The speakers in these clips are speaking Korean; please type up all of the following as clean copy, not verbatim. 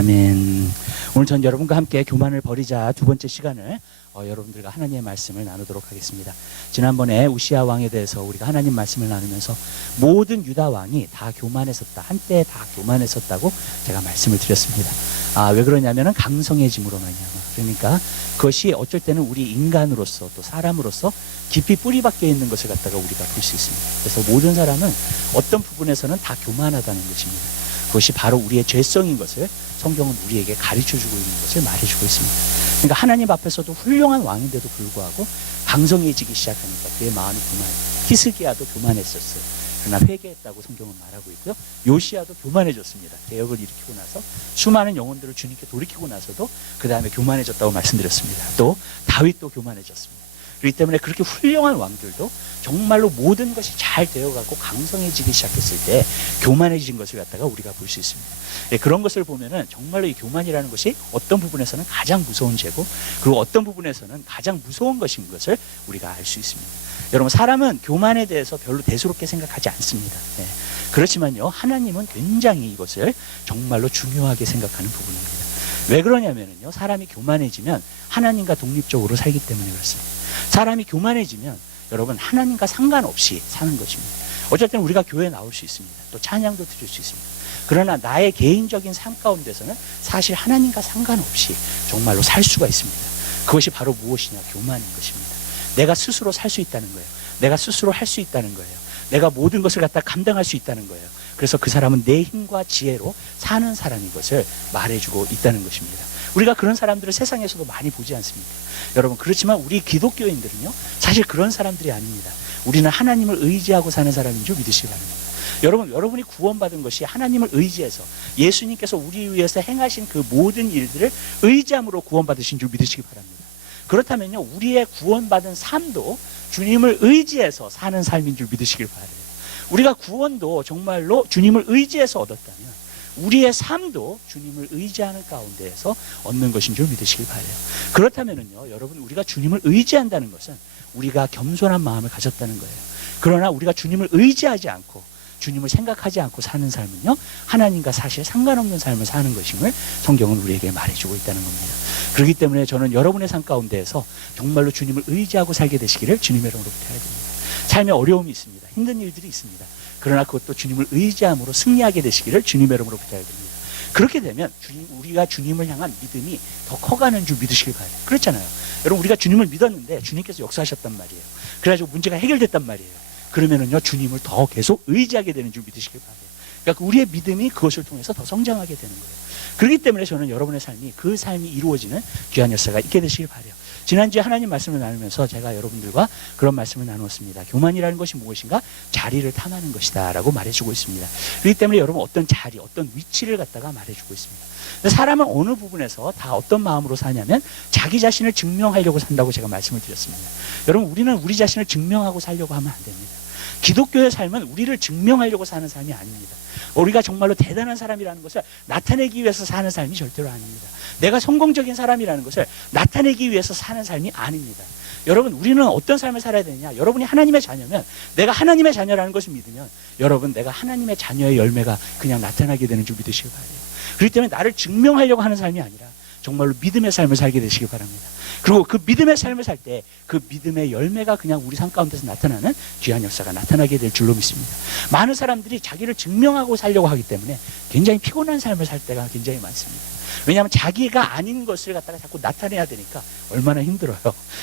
아멘. 오늘 전 여러분과 함께 교만을 버리자 두 번째 시간을 여러분들과 하나님의 말씀을 나누도록 하겠습니다. 지난번에 우시아 왕에 대해서 우리가 하나님 말씀을 나누면서 모든 유다 왕이 다 교만했었다, 한때 다 교만했었다고 제가 말씀을 드렸습니다. 왜 그러냐면은 강성해짐으로 말미암아. 그러니까 그것이 어쩔 때는 우리 인간으로서 또 사람으로서 깊이 뿌리 박혀 있는 것을 갖다가 우리가 볼 수 있습니다. 그래서 모든 사람은 어떤 부분에서는 다 교만하다는 것입니다. 그것이 바로 우리의 죄성인 것을 성경은 우리에게 가르쳐주고 있는 것을 말해주고 있습니다. 그러니까 하나님 앞에서도 훌륭한 왕인데도 불구하고 강성해지기 시작하니까 그의 마음이 교만했어요. 히스기야도 교만했었어요. 그러나 회개했다고 성경은 말하고 있고요. 요시야도 교만해졌습니다. 개혁을 일으키고 나서 수많은 영혼들을 주님께 돌이키고 나서도 그 다음에 교만해졌다고 말씀드렸습니다. 또 다윗도 교만해졌습니다. 그렇기 때문에 그렇게 훌륭한 왕들도 정말로 모든 것이 잘 되어가고 강성해지기 시작했을 때 교만해진 것을 갖다가 우리가 볼 수 있습니다. 그런 것을 보면은 정말로 이 교만이라는 것이 어떤 부분에서는 가장 무서운 죄고, 그리고 어떤 부분에서는 가장 무서운 것인 것을 우리가 알 수 있습니다. 여러분, 사람은 교만에 대해서 별로 대수롭게 생각하지 않습니다. 그렇지만요, 하나님은 굉장히 이것을 정말로 중요하게 생각하는 부분입니다. 왜 그러냐면요, 사람이 교만해지면 하나님과 독립적으로 살기 때문에 그렇습니다. 사람이 교만해지면 여러분, 하나님과 상관없이 사는 것입니다. 어쩔 때는 우리가 교회에 나올 수 있습니다. 또 찬양도 드릴 수 있습니다. 그러나 나의 개인적인 삶 가운데서는 사실 하나님과 상관없이 정말로 살 수가 있습니다. 그것이 바로 무엇이냐? 교만인 것입니다. 내가 스스로 살 수 있다는 거예요. 내가 스스로 할 수 있다는 거예요. 내가 모든 것을 갖다 감당할 수 있다는 거예요. 그래서 그 사람은 내 힘과 지혜로 사는 사람인 것을 말해주고 있다는 것입니다. 우리가 그런 사람들을 세상에서도 많이 보지 않습니까? 여러분, 그렇지만 우리 기독교인들은요, 사실 그런 사람들이 아닙니다. 우리는 하나님을 의지하고 사는 사람인 줄 믿으시기 바랍니다. 여러분이 구원받은 것이 하나님을 의지해서 예수님께서 우리 위해서 행하신 그 모든 일들을 의지함으로 구원받으신 줄 믿으시기 바랍니다. 그렇다면요, 우리의 구원받은 삶도 주님을 의지해서 사는 삶인 줄 믿으시길 바라요. 우리가 구원도 정말로 주님을 의지해서 얻었다면 우리의 삶도 주님을 의지하는 가운데에서 얻는 것인 줄 믿으시길 바라요. 그렇다면요, 여러분, 우리가 주님을 의지한다는 것은 우리가 겸손한 마음을 가졌다는 거예요. 그러나 우리가 주님을 의지하지 않고 주님을 생각하지 않고 사는 삶은요, 하나님과 사실 상관없는 삶을 사는 것임을 성경은 우리에게 말해주고 있다는 겁니다. 그렇기 때문에 저는 여러분의 삶 가운데에서 정말로 주님을 의지하고 살게 되시기를 주님의 이름으로 부탁드립니다. 삶에 어려움이 있습니다. 힘든 일들이 있습니다. 그러나 그것도 주님을 의지함으로 승리하게 되시기를 주님의 이름으로 부탁드립니다. 그렇게 되면 우리가 주님을 향한 믿음이 더 커가는 줄 믿으시길 바라요. 그렇잖아요. 여러분, 우리가 주님을 믿었는데 주님께서 역사하셨단 말이에요. 그래가지고 문제가 해결됐단 말이에요. 그러면은요, 주님을 더 계속 의지하게 되는 줄 믿으시길 바라요. 그러니까 우리의 믿음이 그것을 통해서 더 성장하게 되는 거예요. 그렇기 때문에 저는 여러분의 삶이 그 삶이 이루어지는 귀한 역사가 있게 되시길 바라요. 지난주에 하나님 말씀을 나누면서 제가 여러분들과 그런 말씀을 나누었습니다. 교만이라는 것이 무엇인가? 자리를 탐하는 것이다 라고 말해주고 있습니다. 그렇기 때문에 여러분, 어떤 자리, 어떤 위치를 갖다가 말해주고 있습니다. 사람은 어느 부분에서 다 어떤 마음으로 사냐면 자기 자신을 증명하려고 산다고 제가 말씀을 드렸습니다. 여러분, 우리는 우리 자신을 증명하고 살려고 하면 안 됩니다. 기독교의 삶은 우리를 증명하려고 사는 삶이 아닙니다. 우리가 정말로 대단한 사람이라는 것을 나타내기 위해서 사는 삶이 절대로 아닙니다. 내가 성공적인 사람이라는 것을 나타내기 위해서 사는 삶이 아닙니다. 여러분, 우리는 어떤 삶을 살아야 되느냐? 여러분이 하나님의 자녀면, 내가 하나님의 자녀라는 것을 믿으면 여러분, 내가 하나님의 자녀의 열매가 그냥 나타나게 되는 줄 믿으시기 바라요. 그렇기 때문에 나를 증명하려고 하는 삶이 아니라 정말로 믿음의 삶을 살게 되시기 바랍니다. 그리고 그 믿음의 삶을 살 때 그 믿음의 열매가 그냥 우리 삶 가운데서 나타나는 귀한 역사가 나타나게 될 줄로 믿습니다. 많은 사람들이 자기를 증명하고 살려고 하기 때문에 굉장히 피곤한 삶을 살 때가 굉장히 많습니다. 왜냐하면 자기가 아닌 것을 갖다가 자꾸 나타내야 되니까 얼마나 힘들어요.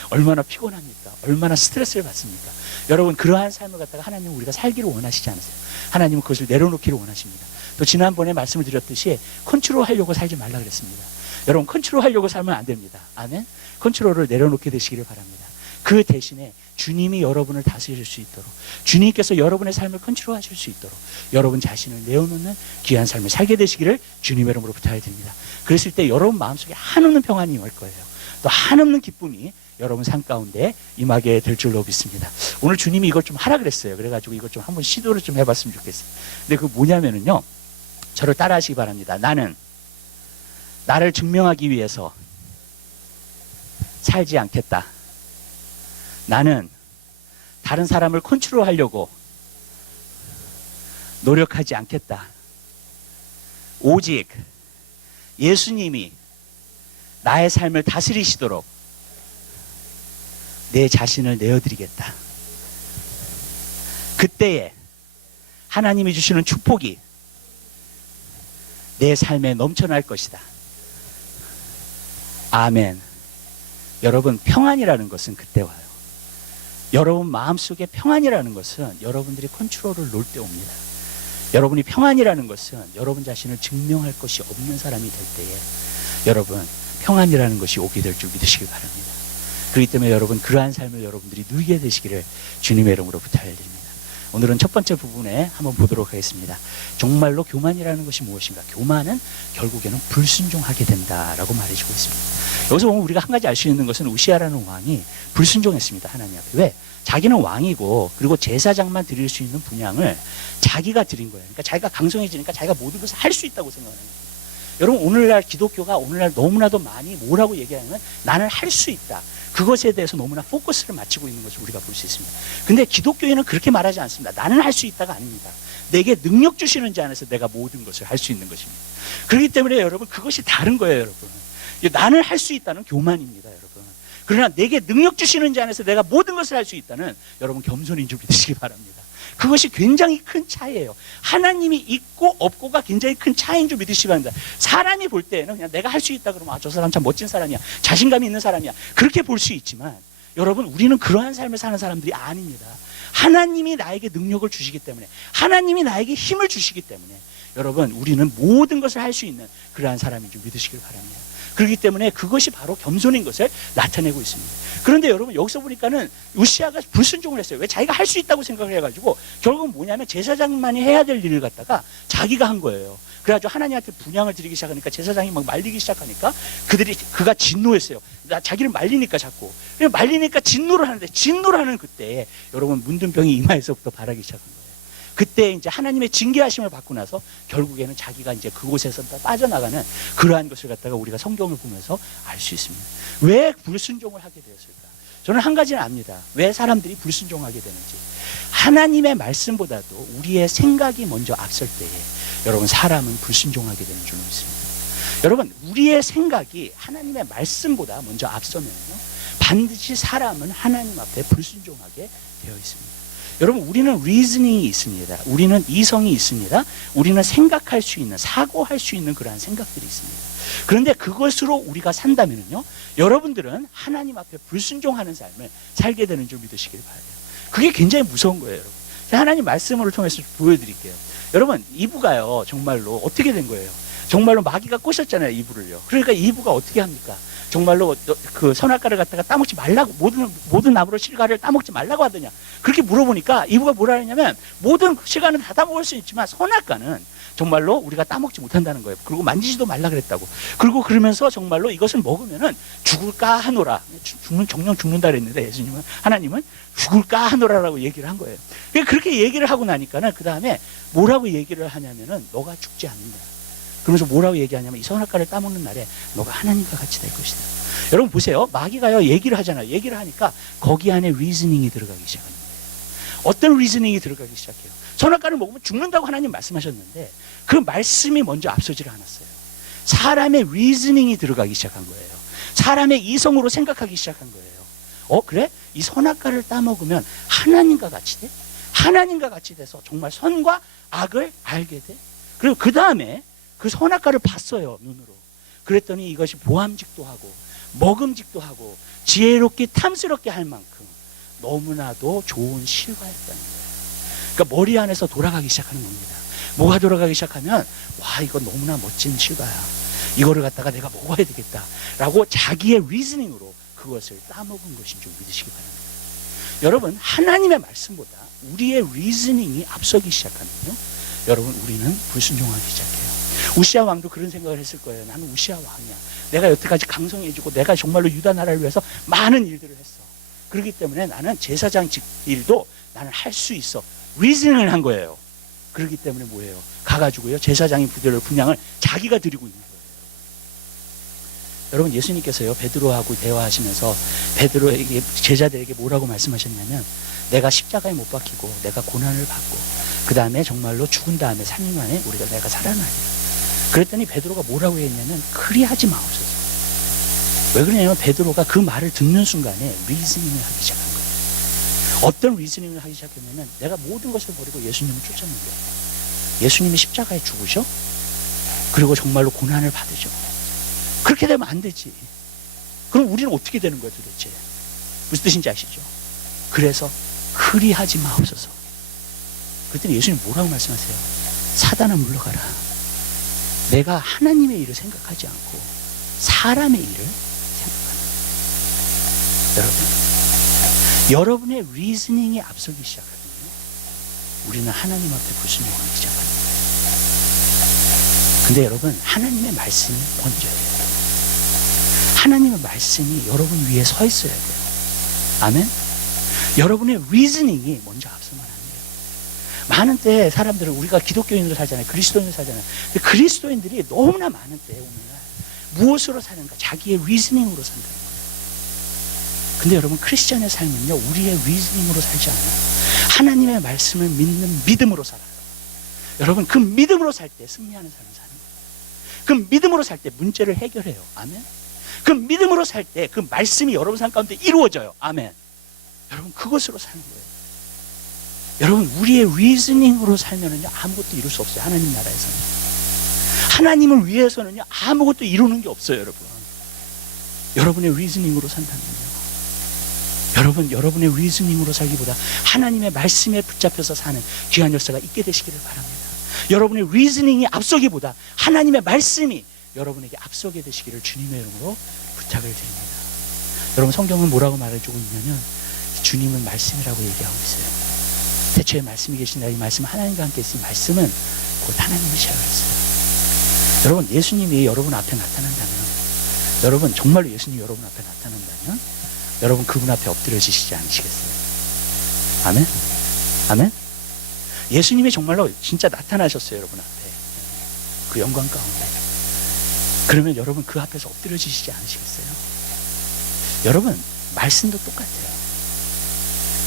얼마나 피곤합니까? 얼마나 스트레스를 받습니까? 여러분, 그러한 삶을 갖다가 하나님은 우리가 살기를 원하시지 않으세요. 하나님은 그것을 내려놓기를 원하십니다. 또 지난번에 말씀을 드렸듯이 컨트롤하려고 살지 말라 그랬습니다. 여러분, 컨트롤하려고 살면 안 됩니다. 아멘? 컨트롤을 내려놓게 되시기를 바랍니다. 그 대신에 주님이 여러분을 다스릴 수 있도록, 주님께서 여러분의 삶을 컨트롤하실 수 있도록 여러분 자신을 내어놓는 귀한 삶을 살게 되시기를 주님의 이름으로 부탁드립니다. 그랬을 때 여러분 마음속에 한없는 평안이 임할 거예요. 또 한없는 기쁨이 여러분 삶 가운데 임하게 될 줄로 믿습니다. 오늘 주님이 이걸 좀 하라 그랬어요. 그래가지고 이걸 좀 한번 시도를 좀 해봤으면 좋겠어요. 근데 그 뭐냐면은요, 저를 따라 하시기 바랍니다. 나는 나를 증명하기 위해서 살지 않겠다. 나는 다른 사람을 컨트롤하려고 노력하지 않겠다. 오직 예수님이 나의 삶을 다스리시도록 내 자신을 내어드리겠다. 그때에 하나님이 주시는 축복이 내 삶에 넘쳐날 것이다. 아멘. 여러분, 평안이라는 것은 그때 와요. 여러분 마음속에 평안이라는 것은 여러분들이 컨트롤을 놓을 때 옵니다. 여러분이 평안이라는 것은 여러분 자신을 증명할 것이 없는 사람이 될 때에 여러분 평안이라는 것이 오게 될 줄 믿으시길 바랍니다. 그렇기 때문에 여러분 그러한 삶을 여러분들이 누리게 되시기를 주님의 이름으로 부탁드립니다. 오늘은 첫 번째 부분에 한번 보도록 하겠습니다. 정말로 교만이라는 것이 무엇인가? 교만은 결국에는 불순종하게 된다라고 말해주고 있습니다. 여기서 보면 우리가 한 가지 알 수 있는 것은 우시아라는 왕이 불순종했습니다. 하나님 앞에. 왜? 자기는 왕이고 그리고 제사장만 드릴 수 있는 분향을 자기가 드린 거예요. 그러니까 자기가 강성해지니까 자기가 모든 것을 할 수 있다고 생각하는 거예요. 여러분 오늘날 기독교가 오늘날 너무나도 많이 뭐라고 얘기하냐면 나는 할 수 있다. 그것에 대해서 너무나 포커스를 맞추고 있는 것을 우리가 볼 수 있습니다. 근데 기독교인은 그렇게 말하지 않습니다. 나는 할 수 있다가 아닙니다. 내게 능력 주시는 자 안에서 내가 모든 것을 할 수 있는 것입니다. 그렇기 때문에 여러분 그것이 다른 거예요. 여러분 나는 할 수 있다는 교만입니다. 여러분 그러나 내게 능력 주시는 자 안에서 내가 모든 것을 할 수 있다는 여러분 겸손인 줄 믿으시기 바랍니다. 그것이 굉장히 큰 차이예요. 하나님이 있고 없고가 굉장히 큰 차이인 줄 믿으시기 바랍니다. 사람이 볼 때는 그냥 내가 할 수 있다 그러면 아, 저 사람 참 멋진 사람이야. 자신감이 있는 사람이야. 그렇게 볼 수 있지만 여러분 우리는 그러한 삶을 사는 사람들이 아닙니다. 하나님이 나에게 능력을 주시기 때문에 하나님이 나에게 힘을 주시기 때문에 여러분 우리는 모든 것을 할 수 있는 그러한 사람인 줄 믿으시길 바랍니다. 그렇기 때문에 그것이 바로 겸손인 것을 나타내고 있습니다. 그런데 여러분 여기서 보니까는 우시아가 불순종을 했어요. 왜? 자기가 할 수 있다고 생각을 해가지고 결국은 뭐냐면 제사장만이 해야 될 일을 갖다가 자기가 한 거예요. 그래가지고 하나님한테 분향을 드리기 시작하니까 제사장이 막 말리기 시작하니까 그가 진노했어요. 자기를 말리니까 자꾸 말리니까 진노를 하는데 진노를 하는 그때 여러분 문둥병이 이마에서부터 바라기 시작한 거예요. 그때 이제 하나님의 징계하심을 받고 나서 결국에는 자기가 이제 그곳에서 빠져나가는 그러한 것을 갖다가 우리가 성경을 보면서 알 수 있습니다. 왜 불순종을 하게 되었을까? 저는 한 가지는 압니다. 왜 사람들이 불순종하게 되는지. 하나님의 말씀보다도 우리의 생각이 먼저 앞설 때에 여러분 사람은 불순종하게 되는 줄 믿습니다. 여러분 우리의 생각이 하나님의 말씀보다 먼저 앞서면요 반드시 사람은 하나님 앞에 불순종하게 되어 있습니다. 여러분 우리는 리즈닝이 있습니다. 우리는 이성이 있습니다. 우리는 생각할 수 있는 사고할 수 있는 그러한 생각들이 있습니다. 그런데 그것으로 우리가 산다면요 여러분들은 하나님 앞에 불순종하는 삶을 살게 되는 줄 믿으시길 바라요. 그게 굉장히 무서운 거예요. 여러분 하나님 말씀을 통해서 보여드릴게요. 여러분 이브가요 정말로 어떻게 된 거예요? 정말로 마귀가 꼬셨잖아요. 이브를요. 그러니까 이브가 어떻게 합니까? 정말로 그 선악과를 갖다가 따먹지 말라고 모든 나무로 실과를 따먹지 말라고 하더냐 그렇게 물어보니까 이브가 뭐라 하냐면 모든 실과는 다 따먹을 수 있지만 선악과는 정말로 우리가 따먹지 못한다는 거예요. 그리고 만지지도 말라 그랬다고. 그리고 그러면서 정말로 이것을 먹으면은 죽을까 하노라. 정령 죽는다 그랬는데 예수님은 하나님은 죽을까 하노라라고 얘기를 한 거예요. 그렇게 얘기를 하고 나니까는 그 다음에 뭐라고 얘기를 하냐면은 너가 죽지 않는다. 그러면서 뭐라고 얘기하냐면 이 선악과를 따먹는 날에 너가 하나님과 같이 될 것이다. 여러분 보세요. 마귀가요 얘기를 하잖아요. 얘기를 하니까 거기 안에 리즈닝이 들어가기 시작하는 거예요. 어떤 리즈닝이 들어가기 시작해요. 선악과를 먹으면 죽는다고 하나님 말씀하셨는데 그 말씀이 먼저 앞서지를 않았어요. 사람의 리즈닝이 들어가기 시작한 거예요. 사람의 이성으로 생각하기 시작한 거예요. 그래? 이 선악과를 따먹으면 하나님과 같이 돼? 하나님과 같이 돼서 정말 선과 악을 알게 돼? 그리고 그 다음에 그 선악과를 봤어요. 눈으로. 그랬더니 이것이 보암직도 하고 먹음직도 하고 지혜롭게 탐스럽게 할 만큼 너무나도 좋은 실과였다는 거예요. 그러니까 머리 안에서 돌아가기 시작하는 겁니다. 뭐가 돌아가기 시작하면 와 이거 너무나 멋진 실과야. 이거를 갖다가 내가 먹어야 되겠다 라고 자기의 리즈닝으로 그것을 따먹은 것인 줄 믿으시기 바랍니다. 여러분 하나님의 말씀보다 우리의 리즈닝이 앞서기 시작하면요 여러분 우리는 불순종하기 시작해요. 우시아 왕도 그런 생각을 했을 거예요. 나는 우시아 왕이야. 내가 여태까지 강성해지고 내가 정말로 유다 나라를 위해서 많은 일들을 했어. 그렇기 때문에 나는 제사장 일도 나는 할 수 있어. 리즈닝을 한 거예요. 그렇기 때문에 뭐예요? 가가지고요 제사장의 분향을 자기가 드리고 있는 거예요. 여러분 예수님께서요 베드로하고 대화하시면서 베드로에게 제자들에게 뭐라고 말씀하셨냐면 내가 십자가에 못 박히고 내가 고난을 받고 그 다음에 정말로 죽은 다음에 3일 만에 내가 살아나리라. 그랬더니 베드로가 뭐라고 했냐면 그리하지 마옵소서. 왜 그러냐면 베드로가 그 말을 듣는 순간에 리즈닝을 하기 시작한 거예요. 어떤 리즈닝을 하기 시작했냐면 내가 모든 것을 버리고 예수님을 쫓았는데 예수님이 십자가에 죽으셔? 그리고 정말로 고난을 받으셔. 그렇게 되면 안 되지. 그럼 우리는 어떻게 되는 거야 도대체? 무슨 뜻인지 아시죠? 그래서 그리하지 마옵소서. 그랬더니 예수님 뭐라고 말씀하세요? 사단아 물러가라. 내가 하나님의 일을 생각하지 않고 사람의 일을 생각하는 거예요. 여러분의 리즈닝이 앞서기 시작하면요 우리는 하나님 앞에 불순종하기 시작합니다. 근데 여러분 하나님의 말씀이 먼저예요. 하나님의 말씀이 여러분 위에 서 있어야 돼요. 아멘? 여러분의 리즈닝이 먼저 앞서면 안 돼요. 많은 때 사람들은 우리가 기독교인으로 살잖아요. 그리스도인으로 살잖아요. 근데 그리스도인들이 너무나 많은 때 오늘날 무엇으로 사는가? 자기의 리즈닝으로 산다는 거예요. 근데 여러분 크리스천의 삶은요 우리의 리즈닝으로 살지 않아요. 하나님의 말씀을 믿는 믿음으로 살아요. 여러분 그 믿음으로 살 때 승리하는 삶을 사는 거예요. 그 믿음으로 살 때 문제를 해결해요. 아멘. 그 믿음으로 살 때 그 말씀이 여러분 삶 가운데 이루어져요. 아멘. 여러분 그것으로 사는 거예요. 여러분 우리의 리즈닝으로 살면은요 아무것도 이룰 수 없어요. 하나님 나라에서는. 하나님을 위해서는요 아무것도 이루는 게 없어요. 여러분의 리즈닝으로 산다면요 여러분의 리즈닝으로 살기보다 하나님의 말씀에 붙잡혀서 사는 귀한 역사가 있게 되시기를 바랍니다. 여러분의 리즈닝이 앞서기보다 하나님의 말씀이 여러분에게 앞서게 되시기를 주님의 이름으로 부탁을 드립니다. 여러분 성경은 뭐라고 말해주고 있냐면 주님은 말씀이라고 얘기하고 있어요. 태초에 말씀이 계신다. 이 말씀은 하나님과 함께 있으니 말씀은 곧 하나님이시라고 했어요. 여러분 예수님이 여러분 앞에 나타난다면 여러분 정말로 예수님이 여러분 앞에 나타난다면 여러분 그분 앞에 엎드려지시지 않으시겠어요? 아멘? 아멘? 예수님이 정말로 진짜 나타나셨어요. 여러분 앞에 그 영광 가운데. 그러면 여러분 그 앞에서 엎드려지시지 않으시겠어요? 여러분 말씀도 똑같아요.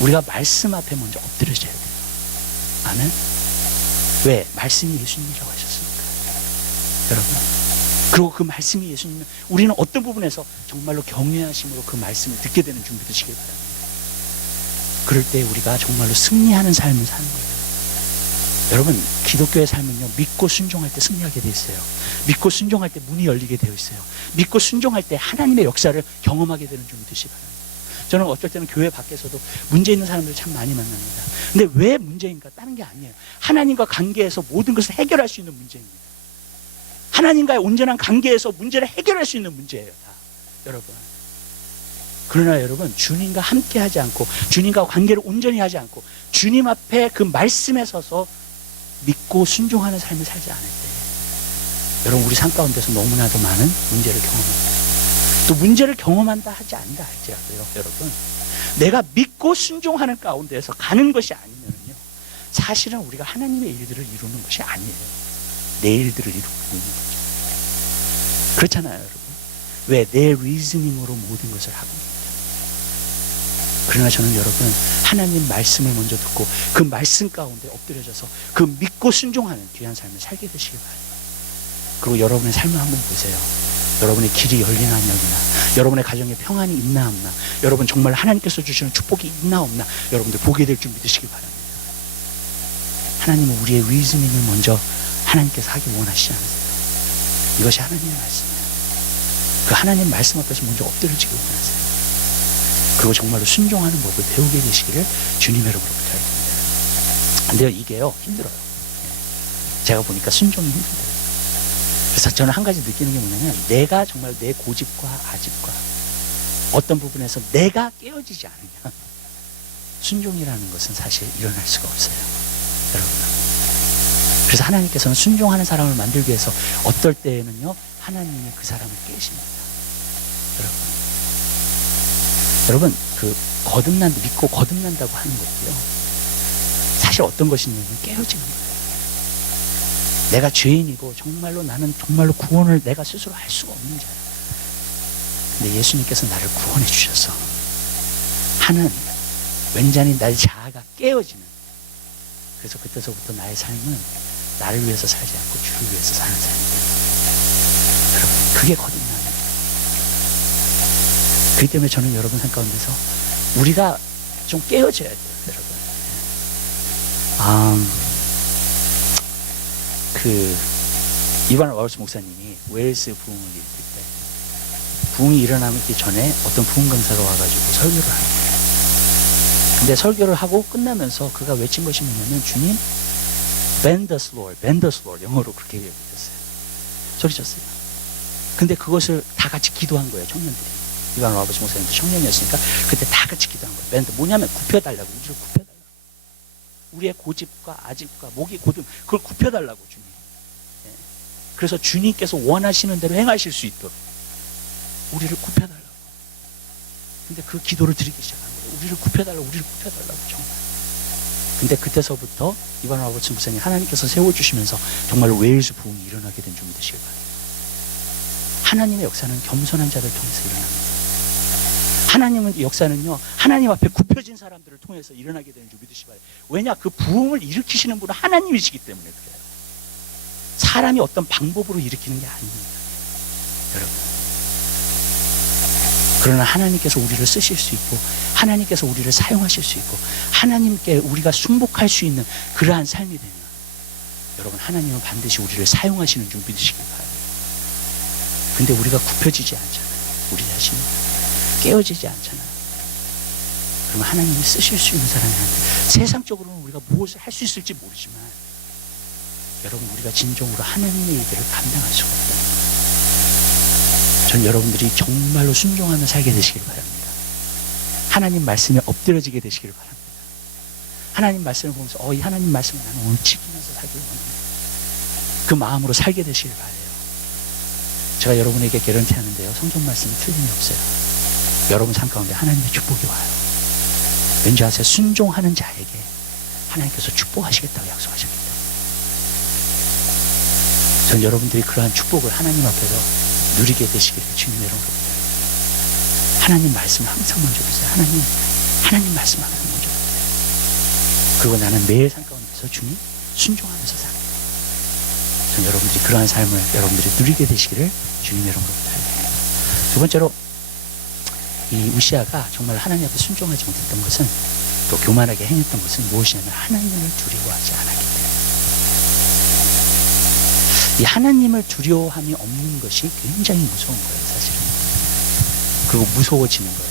우리가 말씀 앞에 먼저 엎드려져야 돼요. 아멘? 왜? 말씀이 예수님이라고 하셨으니까. 여러분 그리고 그 말씀이 예수님은 우리는 어떤 부분에서 정말로 경외하심으로 그 말씀을 듣게 되는 준비 되시길 바랍니다. 그럴 때 우리가 정말로 승리하는 삶을 사는 거예요. 여러분 기독교의 삶은요 믿고 순종할 때 승리하게 돼 있어요. 믿고 순종할 때 문이 열리게 되어 있어요. 믿고 순종할 때 하나님의 역사를 경험하게 되는 준비 되시기 바랍니다. 저는 어쩔 때는 교회 밖에서도 문제 있는 사람들 참 많이 만납니다. 근데 왜 문제인가? 다른 게 아니에요. 하나님과 관계에서 모든 것을 해결할 수 있는 문제입니다. 하나님과의 온전한 관계에서 문제를 해결할 수 있는 문제예요. 다 여러분. 그러나 여러분 주님과 함께 하지 않고 주님과 관계를 온전히 하지 않고 주님 앞에 그 말씀에 서서 믿고 순종하는 삶을 살지 않을 때 여러분 우리 삶 가운데서 너무나도 많은 문제를 경험합니다. 또 문제를 경험한다 하지 않는다 할지라도요 여러분 내가 믿고 순종하는 가운데서 가는 것이 아니면요 사실은 우리가 하나님의 일들을 이루는 것이 아니에요. 내 일들을 이루고 있는 거죠. 그렇잖아요 여러분. 왜? 내 리즈닝으로 모든 것을 하고 있기 때문에. 그러나 저는 여러분 하나님 말씀을 먼저 듣고 그 말씀 가운데 엎드려져서 그 믿고 순종하는 귀한 삶을 살게 되시기 바랍니다. 그리고 여러분의 삶을 한번 보세요. 여러분의 길이 열리나 안 열리나, 여러분의 가정에 평안이 있나 없나, 여러분 정말 하나님께서 주시는 축복이 있나 없나 여러분들 보게 될 준비 되시기 바랍니다. 하나님은 우리의 리즈닝을 먼저 하나님께서 하기 원하시지 않으세요. 이것이 하나님의 말씀이에요. 그 하나님 말씀 앞에서 먼저 엎드려지기 원하세요. 그리고 정말로 순종하는 법을 배우게 되시기를 주님의 이름으로 부탁드립니다. 근데요 이게요 힘들어요. 제가 보니까 순종이 힘들어요. 그래서 저는 한 가지 느끼는 게 뭐냐면 내가 정말 내 고집과 아집과 어떤 부분에서 내가 깨어지지 않으면 순종이라는 것은 사실 일어날 수가 없어요. 여러분. 그래서 하나님께서는 순종하는 사람을 만들기 위해서 어떨 때에는요 하나님이 그 사람을 깨십니다. 여러분 그 믿고 거듭난다고 하는 것도요 사실 어떤 것이냐면 깨어지는 거예요. 내가 죄인이고 정말로 나는 정말로 구원을 내가 스스로 할 수가 없는 자야. 근데 예수님께서 나를 구원해 주셔서 하는 완전히 나의 자아가 깨어지는, 그래서 그때서부터 나의 삶은 나를 위해서 살지 않고 주를 위해서 사는 삶입니다. 여러분, 그게 거듭남이에요. 그렇기 때문에 저는 여러분 삶 가운데서 우리가 좀 깨어져야 돼요, 여러분. 이반 와우스 목사님이 웨일스 부흥을 일으킬 때, 부흥이 일어나기 전에 어떤 부흥 강사가 와가지고 설교를 하는 거예요. 근데 설교를 하고 끝나면서 그가 외친 것이 뭐냐면, 주님, bend us Lord, bend us Lord. 영어로 그렇게 얘기했어요. 소리쳤어요. 근데 그것을 다 같이 기도한 거예요, 청년들이. 이반 와우스 목사님도 청년이었으니까 그때 다 같이 기도한 거예요. bend, 뭐냐면 굽혀달라고, 우리를 굽혀달라고. 우리의 고집과 아집과 목이 고든 그걸 굽혀달라고, 주님. 예. 그래서 주님께서 원하시는 대로 행하실 수 있도록 우리를 굽혀달라고. 근데 그 기도를 드리기 시작한 거예요. 우리를 굽혀달라고, 우리를 굽혀달라고, 정말. 근데 그때서부터 이반 와우스 목사님 하나님께서 세워주시면서 정말로 웨일스 부흥이 일어나게 된 줄 믿으시길 바랍니다. 하나님의 역사는 겸손한 자를 통해서 일어납니다. 하나님의 역사는요, 하나님 앞에 굽혀진 사람들을 통해서 일어나게 되는 줄 믿으시기 바랍니다. 왜냐? 그 부흥을 일으키시는 분은 하나님이시기 때문에 그래요. 사람이 어떤 방법으로 일으키는 게 아닙니다, 여러분. 그러나 하나님께서 우리를 쓰실 수 있고, 하나님께서 우리를 사용하실 수 있고, 하나님께 우리가 순복할 수 있는 그러한 삶이 되면, 여러분, 하나님은 반드시 우리를 사용하시는 줄 믿으시길 바랍니다. 근데 우리가 굽혀지지 않잖아요. 우리 자신이 깨어지지 않잖아요. 그러면 하나님이 쓰실 수 있는 사람이 아닌데, 세상적으로는 우리가 무엇을 할 수 있을지 모르지만, 여러분, 우리가 진정으로 하나님의 일들을 감당할 수가 없다는 거예요. 전 여러분들이 정말로 순종하며 살게 되시길 바랍니다. 하나님 말씀에 엎드려지게 되시길 바랍니다. 하나님 말씀을 보면서 이 하나님 말씀을 나는 오늘 지키면서 살길 원합니다. 그 마음으로 살게 되시길 바라요. 제가 여러분에게 개런티 하는데요, 성경 말씀이 틀림이 없어요. 여러분 삶 가운데 하나님의 축복이 와요. 왠지 아세요? 순종하는 자에게 하나님께서 축복하시겠다고 약속하셨기 때문에. 전 여러분들이 그러한 축복을 하나님 앞에서 누리게 되시기를 주님의 이름으로 기도합니다. 하나님 말씀을 항상 먼저 보세요. 하나님 말씀을 항상 먼저 보세요. 그리고 나는 매일 삶 가운데서 주님 순종하면서 살게요. 전 여러분들이 그러한 삶을 여러분들이 누리게 되시기를 주님의 이름으로 기도합니다. 두 번째로, 이 우시아가 정말 하나님 앞에 순종하지 못했던 것은, 또 교만하게 행했던 것은 무엇이냐면 하나님을 두려워하지 않았기 때문에. 이 하나님을 두려워함이 없는 것이 굉장히 무서운 거예요, 사실은. 그리고 무서워지는 거예요.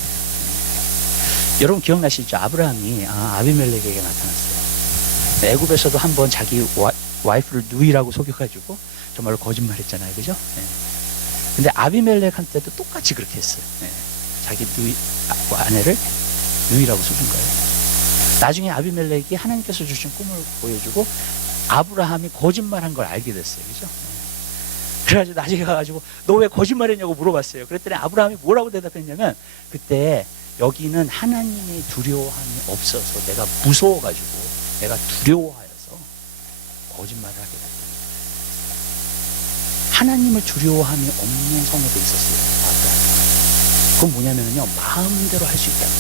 여러분 기억나시죠? 아브라함이 아비멜렉에게 나타났어요. 애굽에서도 한번 자기 와이프를 누이라고 속여가지고 정말로 거짓말했잖아요, 그죠? 네. 근데 아비멜렉한테도 똑같이 그렇게 했어요. 네. 자기 아내를 누이라고 속인 거예요. 나중에 아비멜렉이 하나님께서 주신 꿈을 보여주고 아브라함이 거짓말한 걸 알게 됐어요, 그죠? 네. 그래가지고 나중에 가가지고 너 왜 거짓말했냐고 물어봤어요. 그랬더니 아브라함이 뭐라고 대답했냐면, 그때 여기는 하나님의 두려워함이 없어서 내가 무서워가지고 내가 두려워하여서 거짓말을 하게 됐다. 하나님을 두려워함이 없는 성읍에 있었어요, 아브라함. 그건 뭐냐면요, 마음대로 할 수 있다는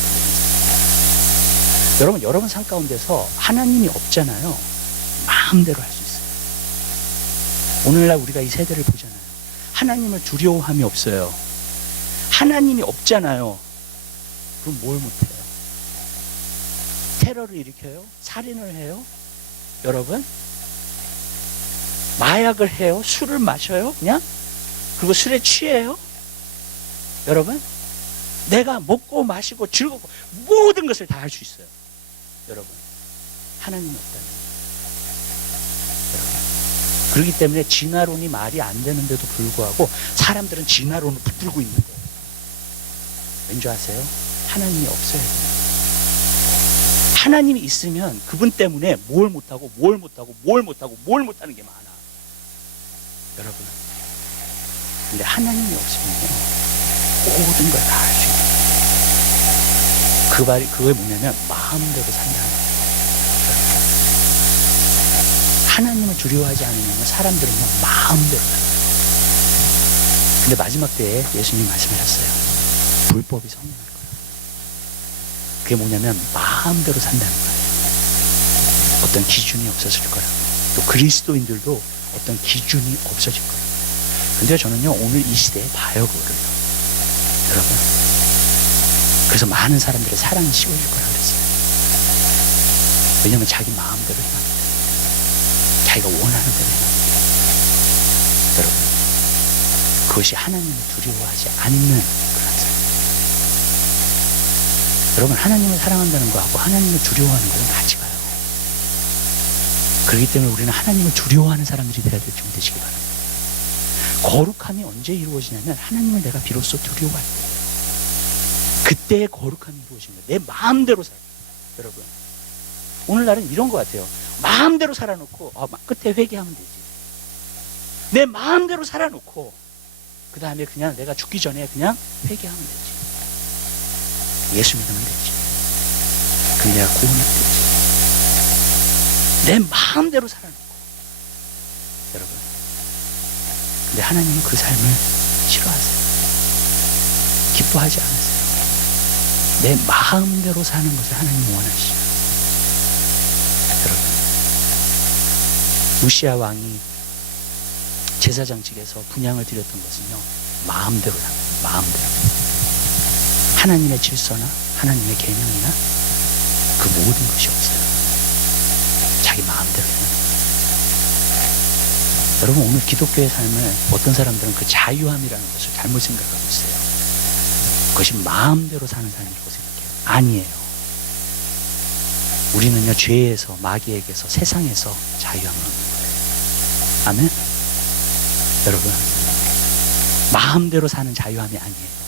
거예요. 여러분 삶 가운데서 하나님이 없잖아요. 마음대로 할 수 있어요. 오늘날 우리가 이 세대를 보잖아요. 하나님을 두려워함이 없어요. 하나님이 없잖아요. 그럼 뭘 못해요? 테러를 일으켜요? 살인을 해요? 여러분? 마약을 해요? 술을 마셔요? 그냥? 그리고 술에 취해요? 여러분? 내가 먹고 마시고 즐겁고 모든 것을 다 할 수 있어요. 여러분, 하나님이 없다는 거예요. 여러분, 그렇기 때문에 진화론이 말이 안 되는데도 불구하고 사람들은 진화론을 붙들고 있는 거예요. 왠지 아세요? 하나님이 없어야 돼요. 하나님이 있으면 그분 때문에 뭘 못하고 뭘 못하고 뭘 못하고 뭘 못하는 게 많아, 여러분. 근데 하나님이 없으면요, 모든 걸 다 할 수 있는 거예요. 그게 뭐냐면 마음대로 산다는 거예요. 하나님을 두려워하지 않으면 사람들은요, 마음대로 살아요. 근데 마지막 때에 예수님이 말씀하셨어요. 불법이 성행할 거예요. 그게 뭐냐면 마음대로 산다는 거예요. 어떤 기준이 없었을 거라고. 또 그리스도인들도 어떤 기준이 없어질 거예요. 근데 저는요, 오늘 이 시대에 봐요, 그거를요. 여러분. 그래서 많은 사람들의 사랑이 씌워질 거라 그랬어요. 왜냐면 자기 마음대로 해만 돼. 자기가 원하는 대로 해만 돼. 여러분. 그것이 하나님을 두려워하지 않는 그런 삶. 여러분, 하나님을 사랑한다는 거하고 하나님을 두려워하는 것은 같이 가요. 그렇기 때문에 우리는 하나님을 두려워하는 사람들이 되어야 될 좀 되시기 바랍니다. 거룩함이 언제 이루어지냐면 하나님을 내가 비로소 두려워할 때예요. 그때의 거룩함이 이루어집니다. 내 마음대로 살아요. 여러분, 오늘날은 이런 것 같아요. 마음대로 살아놓고 끝에 회개하면 되지. 내 마음대로 살아놓고 그 다음에 그냥 내가 죽기 전에 그냥 회개하면 되지. 예수 믿으면 되지. 그럼 내가 구원을 되지. 내 마음대로 살아놓고. 여러분, 근데 하나님은 그 삶을 싫어하세요. 기뻐하지 않으세요. 내 마음대로 사는 것을 하나님은 원하시죠. 여러분, 우시아 왕이 제사장직에서 분향을 드렸던 것은요, 마음대로 삽니다. 마음대로. 하나님의 질서나 하나님의 계명이나 그 모든 것이 없어요. 자기 마음대로 해요. 여러분, 오늘 기독교의 삶을 어떤 사람들은 그 자유함이라는 것을 잘못 생각하고 있어요. 그것이 마음대로 사는 삶이라고 생각해요. 아니에요. 우리는요, 죄에서, 마귀에게서, 세상에서 자유함을 얻는 거예요. 아멘? 여러분, 마음대로 사는 자유함이 아니에요.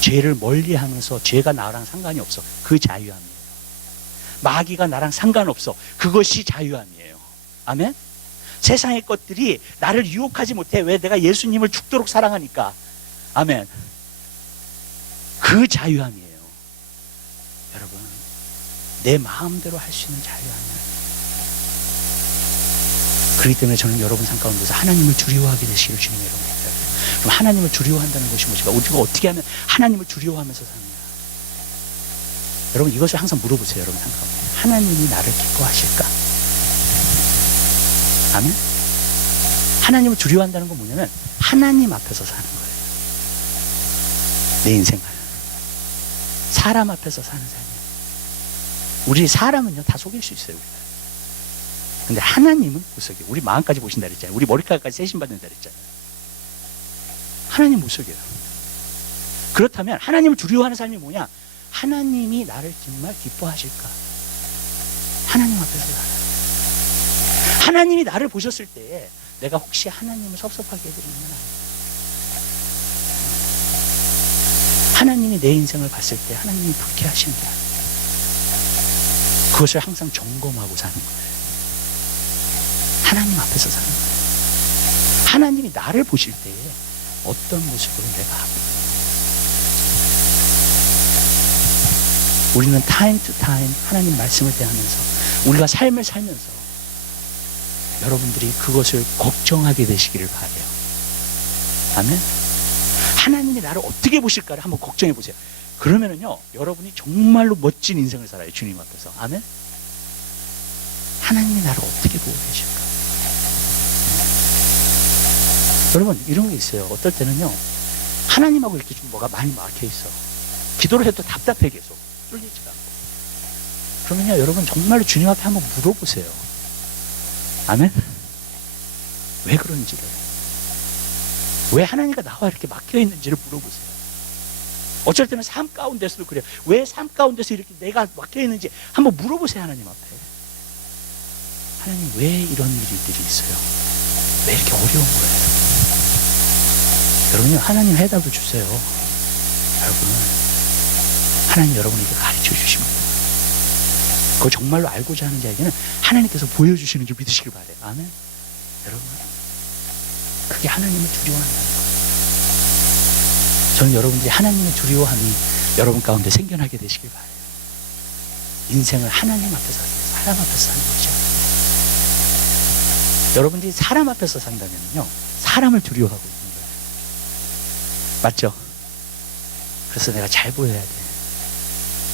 죄를 멀리하면서 죄가 나랑 상관이 없어. 그 자유함이에요. 마귀가 나랑 상관없어. 그것이 자유함이에요. 아멘? 세상의 것들이 나를 유혹하지 못해. 왜? 내가 예수님을 죽도록 사랑하니까. 아멘. 그 자유함이에요. 여러분, 내 마음대로 할 수 있는 자유함이에요. 그렇기 때문에 저는 여러분 삶 가운데서 하나님을 두려워하게 되시기를 주님의 이름으로 기도해요. 그럼 하나님을 두려워한다는 것이 무엇일까? 우리가 어떻게 하면 하나님을 두려워하면서 사는가? 여러분, 이것을 항상 물어보세요. 여러분 삶 가운데 하나님이 나를 기뻐하실까? 아멘? 하나님을 두려워한다는 건 뭐냐면 하나님 앞에서 사는 거예요. 내 인생을 사람 앞에서 사는 삶이에요. 우리 사람은요, 다 속일 수 있어요. 우리가. 근데 하나님은 못 속여요. 우리 마음까지 보신다 그랬잖아요. 우리 머리카락까지 세심받는다 그랬잖아요. 하나님 못 속여요. 그렇다면 하나님을 두려워하는 삶이 뭐냐? 하나님이 나를 정말 기뻐하실까? 하나님 앞에서 살아요. 하나님이 나를 보셨을 때에 내가 혹시 하나님을 섭섭하게 해드리는 건 아니에요. 하나님이 내 인생을 봤을 때 하나님이 불쾌하시는 게 아니에요. 그것을 항상 점검하고 사는 거예요. 하나님 앞에서 사는 거예요. 하나님이 나를 보실 때에 어떤 모습으로 내가 하고 있는 거예요. 우리는 타임 투 타임 하나님 말씀을 대하면서 우리가 삶을 살면서 여러분들이 그것을 걱정하게 되시기를 바라요. 아멘? 하나님이 나를 어떻게 보실까를 한번 걱정해 보세요. 그러면은요, 여러분이 정말로 멋진 인생을 살아요. 주님 앞에서. 아멘? 하나님이 나를 어떻게 보고 계실까? 여러분, 이런 게 있어요. 어떨 때는요, 하나님하고 이렇게 좀 뭐가 많이 막혀 있어. 기도를 해도 답답해 계속. 뚫리지가 않고. 그러면요, 여러분 정말로 주님 앞에 한번 물어보세요. 아멘? 왜 그런지를. 왜 하나님과 나와 이렇게 막혀 있는지를 물어보세요. 어쩔 때는 삶 가운데서도 그래요. 왜 삶 가운데서 이렇게 내가 막혀 있는지 한번 물어보세요. 하나님 앞에. 하나님, 왜 이런 일들이 있어요? 왜 이렇게 어려운 거예요? 여러분이 하나님 해답을 주세요. 여러분, 하나님 여러분에게 가르쳐 주십니다. 그거 정말로 알고자 하는 자에게는 하나님께서 보여주시는 줄 믿으시길 바라요. 아멘. 여러분, 그게 하나님을 두려워한다는 거예요. 저는 여러분들이 하나님의 두려워함이 여러분 가운데 생겨나게 되시길 바라요. 인생을 하나님 앞에서 사세요. 사람 앞에서 사는 것이죠. 여러분들이 사람 앞에서 산다면요, 사람을 두려워하고 있는 거예요. 맞죠? 그래서 내가 잘 보여야 돼.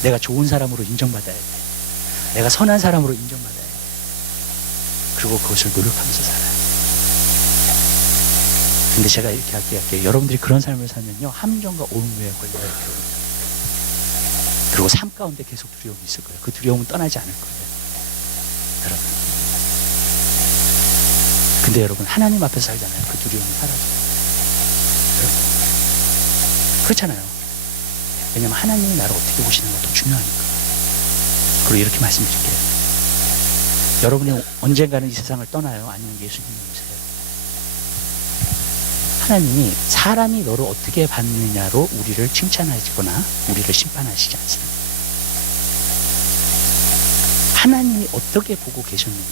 내가 좋은 사람으로 인정받아야 돼. 내가 선한 사람으로 인정받아야 돼. 그리고 그것을 노력하면서 살아요. 근데 제가 이렇게 할게요. 여러분들이 그런 삶을 살면요, 함정과 올무에 걸려요. 그리고 삶 가운데 계속 두려움이 있을 거예요. 그 두려움은 떠나지 않을 거예요. 여러분. 근데 여러분, 하나님 앞에서 살잖아요. 그 두려움이 사라져요. 여러분. 그렇잖아요. 왜냐면 하나님이 나를 어떻게 보시는가 더 중요하니까. 그리고 이렇게 말씀드릴게요. 여러분이 언젠가는 이 세상을 떠나요? 아니면 예수님이 오세요? 하나님이 사람이 너를 어떻게 봤느냐로 우리를 칭찬하시거나 우리를 심판하시지 않습니다. 하나님이 어떻게 보고 계셨는가를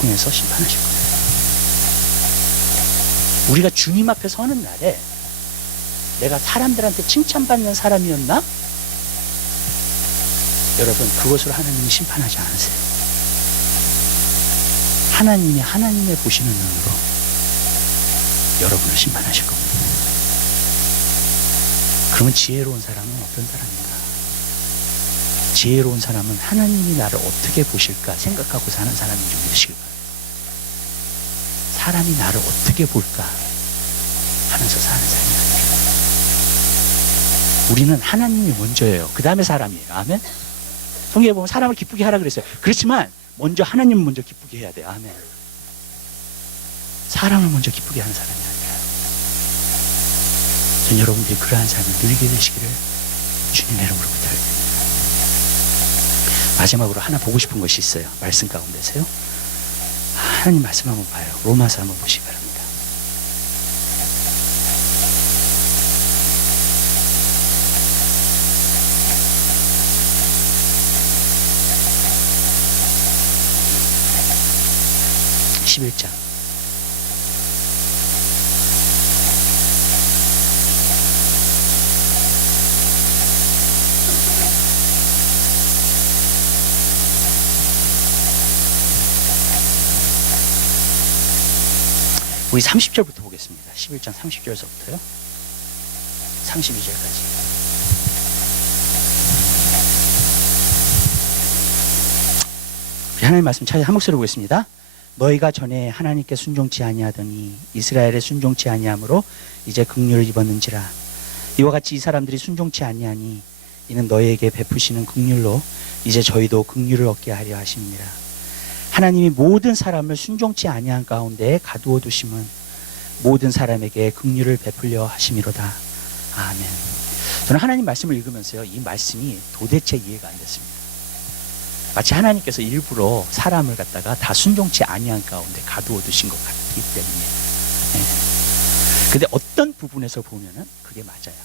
통해서 심판하실 거예요. 우리가 주님 앞에 서는 날에 내가 사람들한테 칭찬받는 사람이었나? 여러분, 그것으로 하나님이 심판하지 않으세요. 하나님이 하나님의 보시는 눈으로 여러분을 심판하실 겁니다. 그러면 지혜로운 사람은 어떤 사람인가? 지혜로운 사람은 하나님이 나를 어떻게 보실까 생각하고 사는 사람인 줄 믿으시길 바랍니다. 사람이 나를 어떻게 볼까 하면서 사는 삶이 아니에요. 우리는 하나님이 먼저예요. 그 다음에 사람이에요. 아멘? 성경에 보면 사람을 기쁘게 하라 그랬어요. 그렇지만 먼저 하나님을 먼저 기쁘게 해야 돼요. 아멘. 사람을 먼저 기쁘게 하는 사람이 아니라 전 여러분들이 그러한 삶을 누리게 되시기를 주님의 이름으로 부탁드립니다. 마지막으로 하나 보고 싶은 것이 있어요. 말씀 가운데서요. 하나님 말씀 한번 봐요. 로마서 한번 보시기 바랍니다. 우리 30절부터 보겠습니다. 11장 30절서부터요. 32절까지. 우리 하나님 말씀 한 목소리로 보겠습니다. 너희가 전에 하나님께 순종치 아니하더니 이스라엘에 순종치 아니함으로 이제 긍휼을 입었는지라. 이와 같이 이 사람들이 순종치 아니하니 이는 너희에게 베푸시는 긍휼로 이제 저희도 긍휼을 얻게 하려 하십니다. 하나님이 모든 사람을 순종치 아니한 가운데 가두어 두심은 모든 사람에게 긍휼을 베풀려 하심이로다. 아멘. 저는 하나님 말씀을 읽으면서요, 이 말씀이 도대체 이해가 안 됐습니다. 마치 하나님께서 일부러 사람을 갖다가 다 순종치 아니한 가운데 가두어 두신 것 같기 때문에. 근데 어떤 부분에서 보면은 그게 맞아요.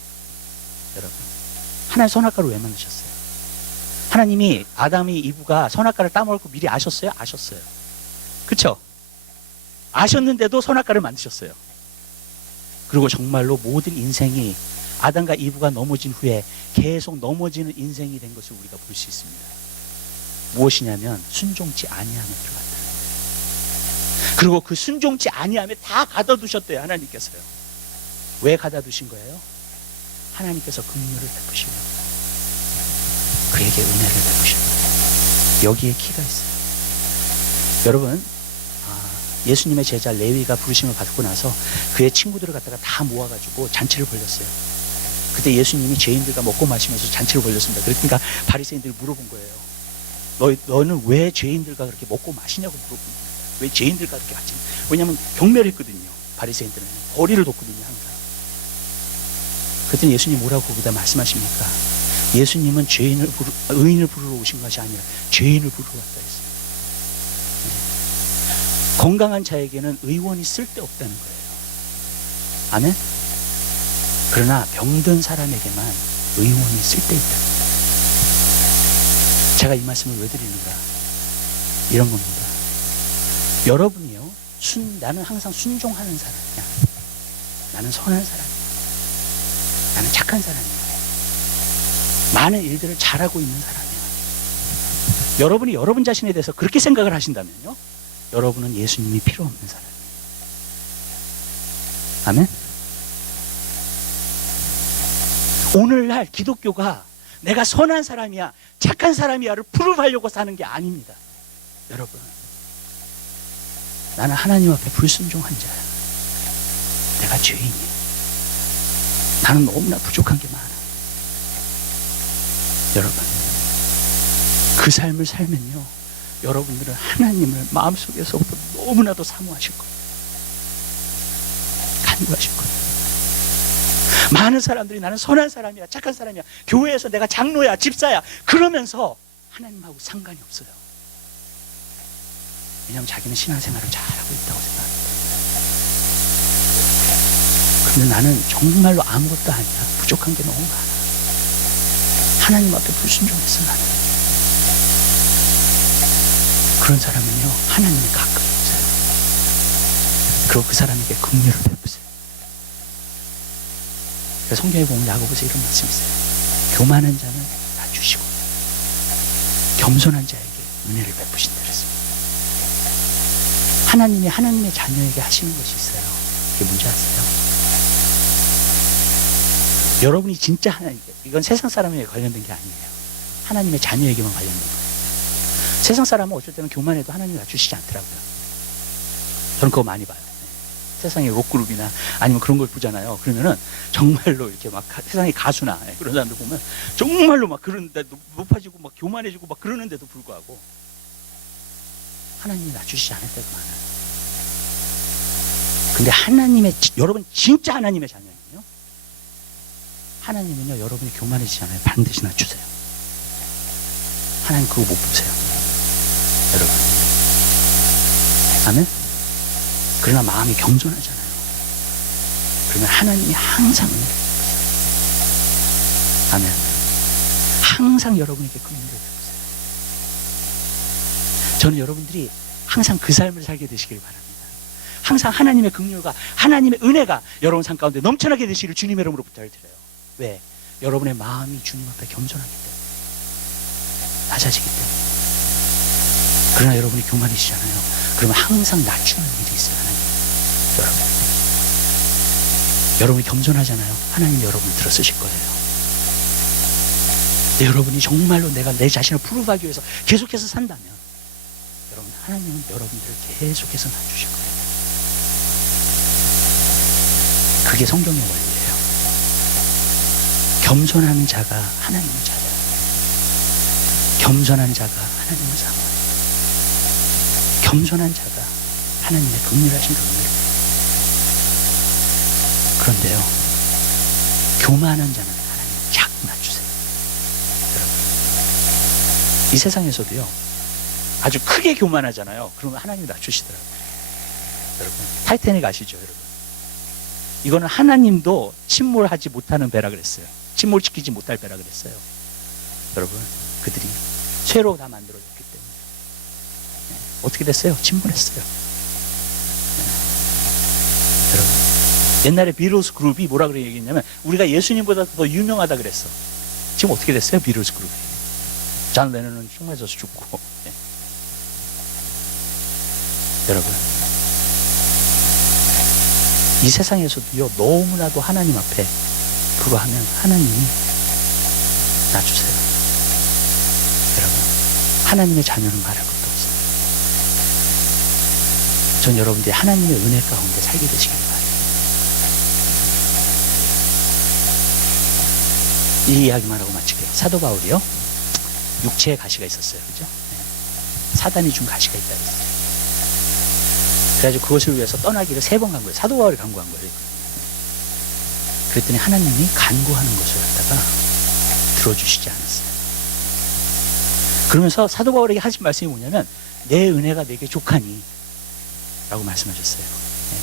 여러분, 하나님 선악과를 왜 만드셨어요? 하나님이 아담이 이브가 선악과를 따먹을 거 미리 아셨어요? 아셨어요. 그쵸? 아셨는데도 선악과를 만드셨어요. 그리고 정말로 모든 인생이 아담과 이브가 넘어진 후에 계속 넘어지는 인생이 된 것을 우리가 볼 수 있습니다. 무엇이냐면 순종치 아니함에 들어갔다는 거예요. 그리고 그 순종치 아니함에 다 가둬두셨대요. 하나님께서요. 왜 가둬두신 거예요? 하나님께서 긍휼을 베푸시려고, 그에게 은혜를 베푸시려고. 여기에 키가 있어요. 여러분, 예수님의 제자 레위가 부르심을 받고 나서 그의 친구들을 갖다가 다 모아가지고 잔치를 벌렸어요. 그때 예수님이 죄인들과 먹고 마시면서 잔치를 벌렸습니다. 그러니까 바리새인들이 물어본 거예요. 너는 왜 죄인들과 그렇게 먹고 마시냐고 물어본 겁니다. 왜 죄인들과 그렇게 같이? 왜냐하면 경멸했거든요. 바리새인들은 거리를 뒀거든요, 항상. 그랬더니 예수님 뭐라고 거기다 말씀하십니까? 예수님은 의인을 부르러 오신 것이 아니라 죄인을 부르러 왔다 했어요. 건강한 자에게는 의원이 쓸데없다는 거예요. 아멘? 그러나 병든 사람에게만 의원이 쓸데있다는 거예요. 제가 이 말씀을 왜 드리는가? 이런 겁니다. 여러분이요, 나는 항상 순종하는 사람이야. 나는 선한 사람이야. 나는 착한 사람이야. 많은 일들을 잘하고 있는 사람이야. 여러분이 여러분 자신에 대해서 그렇게 생각을 하신다면요, 여러분은 예수님이 필요 없는 사람이에요. 아멘? 오늘날 기독교가 내가 선한 사람이야, 착한 사람이야를 프루브하려고 사는 게 아닙니다. 여러분, 나는 하나님 앞에 불순종한 자야. 내가 죄인이야. 나는 너무나 부족한 게 많아. 여러분, 그 삶을 살면요, 여러분들은 하나님을 마음속에서부터 너무나도 사모하실 거예요. 간구하실 거예요. 많은 사람들이 나는 선한 사람이야, 착한 사람이야, 교회에서 내가 장로야, 집사야, 그러면서 하나님하고 상관이 없어요. 왜냐하면 자기는 신앙생활을 잘하고 있다고 생각합니다. 근데 나는 정말로 아무것도 아니야. 부족한 게 너무 많아. 하나님 앞에 불순종했어, 나는. 그런 사람은요, 하나님이 가까이 오세요. 그리고 그 사람에게 긍휼을 베푸세요. 그래서 성경에 보면 야고보서 이런 말씀이 있어요. 교만한 자는 낮추시고 겸손한 자에게 은혜를 베푸신다 그랬습니다. 하나님이 하나님의 자녀에게 하시는 것이 있어요. 그게 뭔지 아세요? 여러분이 진짜 하나님께, 이건 세상 사람에게 관련된 게 아니에요. 하나님의 자녀에게만 관련된 거예요. 세상 사람은 어쩔 때는 교만해도 하나님이 낮추시지 않더라고요. 저는 그거 많이 봐요. 세상의 록그룹이나 아니면 그런 걸 보잖아요. 그러면은 정말로 이렇게 막 세상의 가수나 그런 사람들 보면 정말로 막 그런데 높아지고 막 교만해지고 막 그러는데도 불구하고 하나님이 낮추시지 않을 때가 많아요. 근데 하나님의, 여러분 진짜 하나님의 자녀예요. 하나님은요, 여러분이 교만해지지 않아요. 반드시 낮추세요. 하나님 그거 못 보세요, 여러분. 아멘? 그러나 마음이 겸손하잖아요. 그러면 하나님이 항상 은혜를 베푸세요. 아멘. 항상 여러분에게 그 은혜를 베푸세요. 저는 여러분들이 항상 그 삶을 살게 되시길 바랍니다. 항상 하나님의 긍휼과 하나님의 은혜가 여러분 삶 가운데 넘쳐나게 되시기를 주님의 이름으로 부탁드려요. 왜? 여러분의 마음이 주님 앞에 겸손하기 때문에, 낮아지기 때문에. 그러나 여러분이 교만이시잖아요. 그러면 항상 낮추는 일이 있어요, 하나님. 여러분이 겸손하잖아요. 하나님 여러분을 들어쓰실 거예요. 근데 여러분이 정말로 내가 내 자신을 프루브하기 위해서 계속해서 산다면, 여러분, 하나님은 여러분들을 계속해서 낮추실 거예요. 그게 성경의 원리예요. 겸손한 자가 하나님을 찾아요. 겸손한 자가 하나님을 사모해요. 겸손한 자가 하나님의 긍휼하신 긍휼을. 그런데요, 교만한 자는 하나님 자꾸 낮추세요. 여러분, 이 세상에서도요, 아주 크게 교만하잖아요. 그러면 하나님이 낮추시더라고요. 여러분, 타이타닉 아시죠, 여러분? 이거는 하나님도 침몰하지 못하는 배라 그랬어요. 침몰시키지 못할 배라 그랬어요. 여러분, 그들이 쇠로 다 만들어졌기 때문에. 네. 어떻게 됐어요? 침몰했어요. 네. 여러분, 옛날에 비틀스 그룹이 뭐라 그래 얘기했냐면, 우리가 예수님보다 더 유명하다 그랬어. 지금 어떻게 됐어요? 비틀스 그룹이. 존 레논은 총 맞아서 죽고. 네. 여러분, 이 세상에서도요, 너무나도 하나님 앞에 그거 하면 하나님이 낮추세요. 여러분, 하나님의 자녀는 말할 것도 없어요. 전 여러분들이 하나님의 은혜 가운데 살게 되시길 바랍니다. 이 이야기만 하고 마칠게요. 사도 바울이요, 육체의 가시가 있었어요. 그죠? 네. 사단이 준 가시가 있다 그랬어요. 그래가지고 그것을 위해서 떠나기를 3번 간 거예요. 사도 바울이 간구한 거예요. 그랬더니 하나님이 간구하는 것을 갖다가 들어주시지 않았어요. 그러면서 사도 바울에게 하신 말씀이 뭐냐면, 내 은혜가 내게 족하니 라고 말씀하셨어요. 네.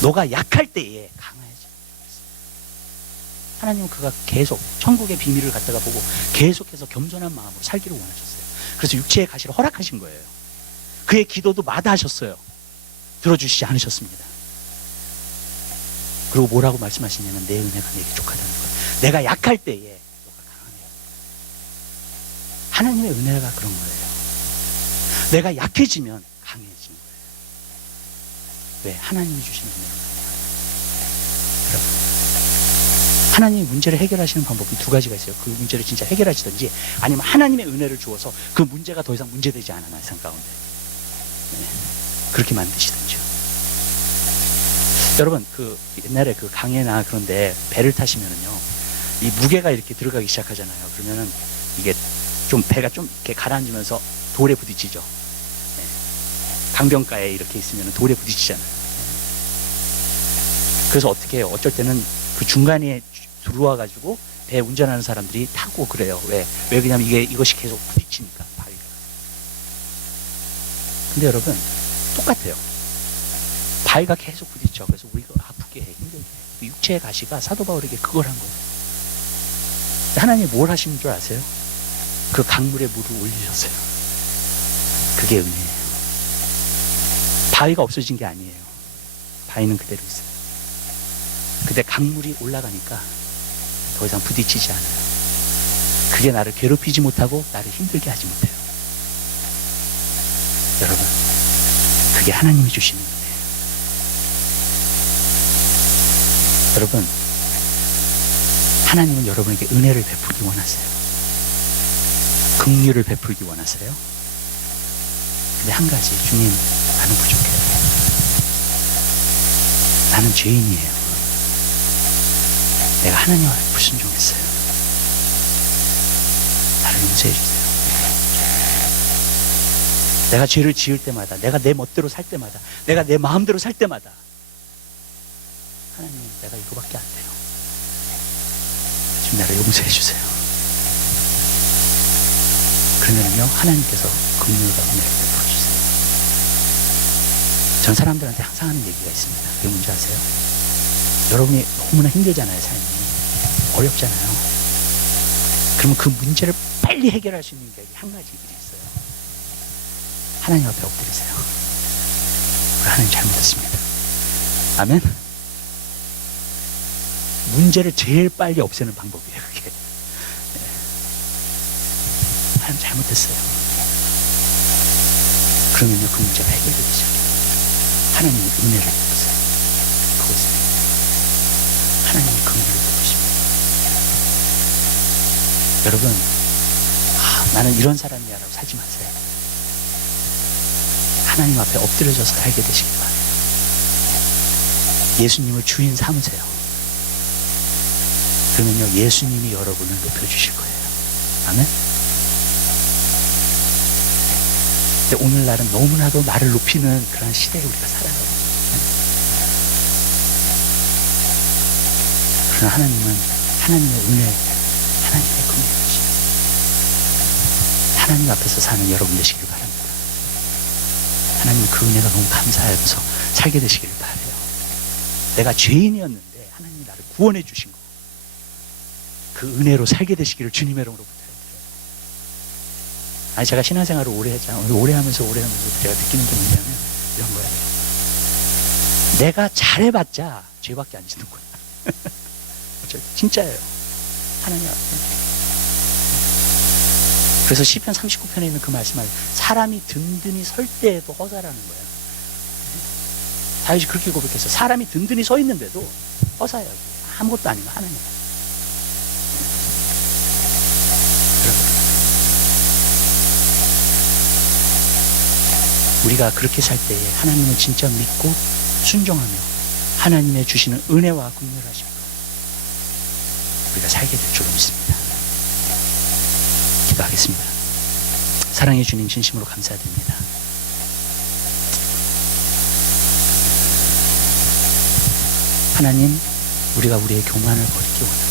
너가 약할 때에 강해져. 하나님은 그가 계속 천국의 비밀을 갖다가 보고 계속해서 겸손한 마음으로 살기를 원하셨어요. 그래서 육체의 가시를 허락하신 거예요. 그의 기도도 마다하셨어요. 들어주시지 않으셨습니다. 그리고 뭐라고 말씀하시냐면, 내 은혜가 내게 족하다는 거예요. 내가 약할 때에 너가 강하네요. 하나님의 은혜가 그런 거예요. 내가 약해지면 강해지는 거예요. 왜? 하나님이 주시는 은혜가 아니에요. 여러분, 하나님이 문제를 해결하시는 방법이 2가지가 있어요. 그 문제를 진짜 해결하시든지, 아니면 하나님의 은혜를 주어서 그 문제가 더 이상 문제되지 않아, 나 삶 가운데. 네. 그렇게 만드시든지요. 여러분, 그 옛날에 그 강에나 그런데 배를 타시면은요, 이 무게가 이렇게 들어가기 시작하잖아요. 그러면은 이게 좀 배가 좀 이렇게 가라앉으면서 돌에 부딪히죠. 네. 강변가에 이렇게 있으면 돌에 부딪히잖아요. 그래서 어떻게 해요? 어쩔 때는 그 중간에 들어와가지고 배 운전하는 사람들이 타고 그래요. 왜? 왜냐면 이것이 계속 부딪히니까, 바위가. 근데 여러분, 똑같아요. 바위가 계속 부딪혀. 그래서 우리가 아프게 해, 힘들게 해. 그 육체의 가시가 사도 바울에게 그걸 한 거예요. 하나님이 뭘 하시는 줄 아세요? 그 강물에 물을 올리셨어요. 그게 은혜예요. 바위가 없어진 게 아니에요. 바위는 그대로 있어요. 근데 강물이 올라가니까 더 이상 부딪히지 않아요. 그게 나를 괴롭히지 못하고 나를 힘들게 하지 못해요. 여러분, 그게 하나님이 주시는 은혜예요. 여러분, 하나님은 여러분에게 은혜를 베풀기 원하세요. 긍휼을 베풀기 원하세요. 근데 한 가지, 주님, 나는 부족해요. 나는 죄인이에요. 내가 하나님 앞에 불순종했어요. 나를 용서해 주세요. 내가 죄를 지을 때마다, 내가 내 멋대로 살 때마다, 내가 내 마음대로 살 때마다 하나님, 내가 이거밖에 안 돼요. 지금 나를 용서해 주세요. 그러면요, 하나님께서 긍휼과 은혜를 베풀어 주세요. 전 사람들한테 항상 하는 얘기가 있습니다. 그게 뭔지 아세요? 여러분이 너무나 힘들잖아요, 삶이. 어렵잖아요. 그러면 그 문제를 빨리 해결할 수 있는 게 한 가지 길이 있어요. 하나님 앞에 엎드리세요. 우리 하나님 잘못했습니다. 아멘. 문제를 제일 빨리 없애는 방법이에요, 그게. 하나님 잘못했어요. 그러면요, 그 문제가 해결되기 시작해요. 하나님의 은혜를 베푸세요. 그것을. 하나님의 긍휼을 베푸십니다. 여러분, 나는 이런 사람이야 라고 살지 마세요. 하나님 앞에 엎드려져서 살게 되시길 바라요. 예수님을 주인 삼으세요. 그러면요, 예수님이 여러분을 높여주실 거예요. 아멘? 근데 오늘날은 너무나도 나를 높이는 그런 시대에 우리가 살아요. 그러나 하나님은 하나님의 은혜, 하나님의 긍휼이시죠. 하나님 앞에서 사는 여러분 되시길 바랍니다. 하나님 그 은혜가 너무 감사하면서 살게 되시길 바라요. 내가 죄인이었는데 하나님이 나를 구원해 주신 거, 그 은혜로 살게 되시기를 주님의 이름으로 부탁드려요. 아니, 제가 신앙생활을 오래 했잖아요. 오래 하면서 제가 느끼는 게 뭐냐면 이런 거예요. 내가 잘해봤자 죄밖에 안 지는 거야. 진짜예요. 하나님 앞에. 그래서 시편 39편에 있는 그 말씀을, 사람이 든든히 설 때에도 허사라는 거예요. 다윗이 그렇게 고백했어요. 사람이 든든히 서 있는데도 허사예요. 아무것도 아닌 거 하나님. 우리가 그렇게 살 때에 하나님을 진짜 믿고 순종하며 하나님의 주시는 은혜와 긍휼하심으로 우리가 살게 될 줄로 믿습니다. 기도하겠습니다. 사랑해 주님, 진심으로 감사드립니다. 하나님, 우리가 우리의 교만을 버리기 원합니다.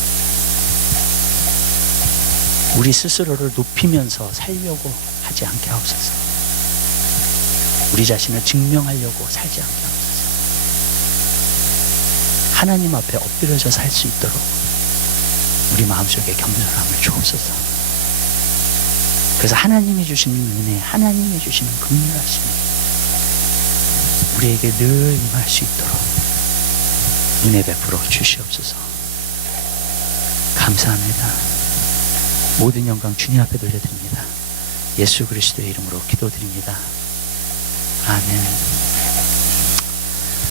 우리 스스로를 높이면서 살려고 하지 않게 하옵소서. 우리 자신을 증명하려고 살지 않게 하옵소서. 하나님 앞에 엎드려져 살 수 있도록 우리 마음속에 겸손함을 주옵소서. 그래서 하나님이 주시는 은혜, 하나님이 주시는 긍휼하심이 우리에게 늘 임할 수 있도록 은혜 베풀어 주시옵소서. 감사합니다. 모든 영광 주님 앞에 돌려드립니다. 예수 그리스도의 이름으로 기도드립니다. 아멘.